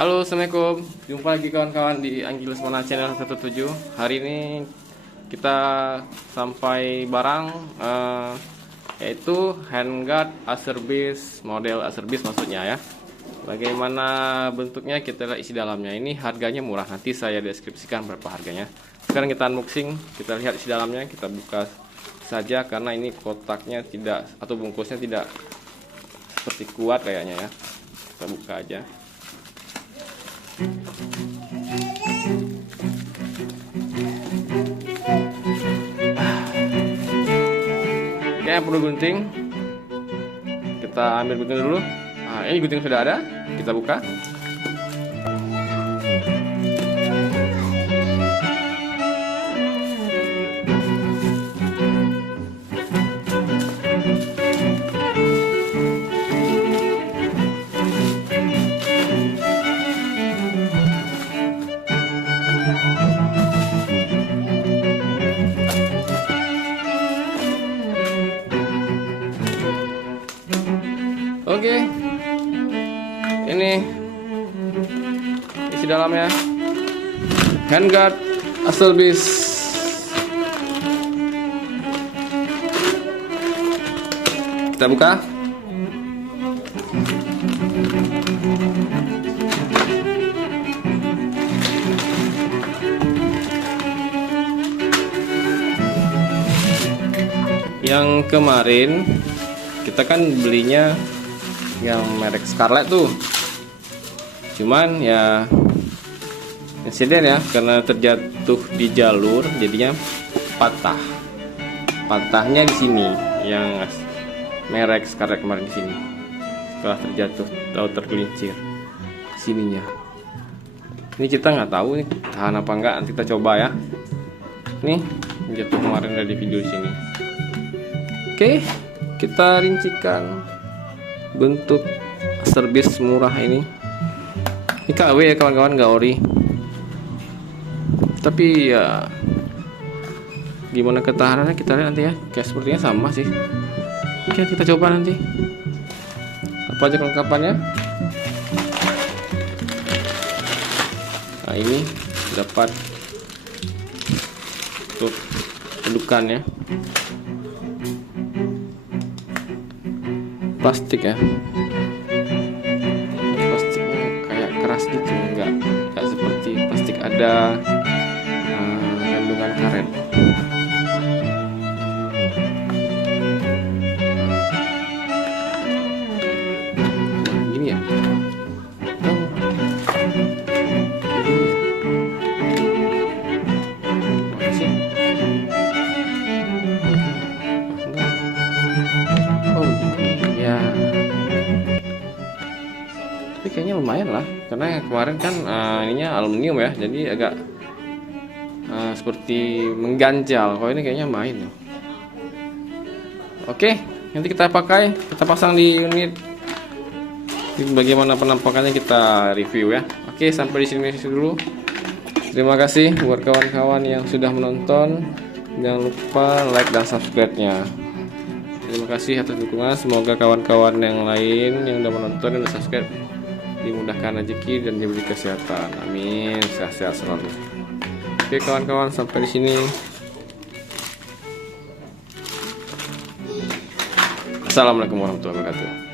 Halo, assalamualaikum. Jumpa lagi kawan-kawan di Anggil Semana Channel 17. Hari ini kita sampai barang yaitu handguard Acerbis, model Acerbis maksudnya ya. Bagaimana bentuknya, kita lihat isi dalamnya. Ini harganya murah, nanti saya deskripsikan berapa harganya. Sekarang kita unboxing, kita lihat isi dalamnya, kita buka saja karena ini kotaknya tidak, atau bungkusnya tidak seperti kuat kayaknya ya. Kita buka aja. Oke, perlu gunting. Kita ambil gunting dulu. Nah, ini gunting sudah ada. Kita buka. Oke, ini isi dalamnya handguard Acerbis. Kita buka. Yang kemarin kita kan belinya yang merek Scarlett tuh, cuman ya insiden ya, karena terjatuh di jalur jadinya patahnya di sini, yang merek Scarlett kemarin di sini setelah terjatuh atau tergelincir sininya. Ini kita nggak tahu nih tahan apa enggak, nanti kita coba ya. Nih jatuh kemarin ada di video di sini. Oke, kita rincikan bentuk Acerbis murah ini. Ini KW ya kawan-kawan, nggak ori. Tapi ya gimana ketahanannya kita lihat nanti ya. Kayak sepertinya sama sih. Oke, kita coba nanti. Apa aja kelengkapannya? Nah, ini dapat untuk kedudukannya. Plastik ya, plastiknya kayak keras gitu, enggak seperti plastik, ada kandungan karet. Gini ya, tapi kayaknya lumayan lah, karena yang kemarin kan ininya aluminium ya, jadi agak seperti mengganjal. Kalau ini kayaknya main ya. Oke, nanti kita pakai, kita pasang di unit. Bagaimana penampakannya kita review ya. Oke, sampai di sini dulu. Terima kasih buat kawan-kawan yang sudah menonton. Jangan lupa like dan subscribe-nya. Terima kasih atas dukungan. Semoga kawan-kawan yang lain yang udah menonton dan subscribe dimudahkan rezeki dan diberi kesehatan. Amin. Sehat-sehat selalu. Oke kawan-kawan, sampai di sini. Assalamualaikum warahmatullahi wabarakatuh.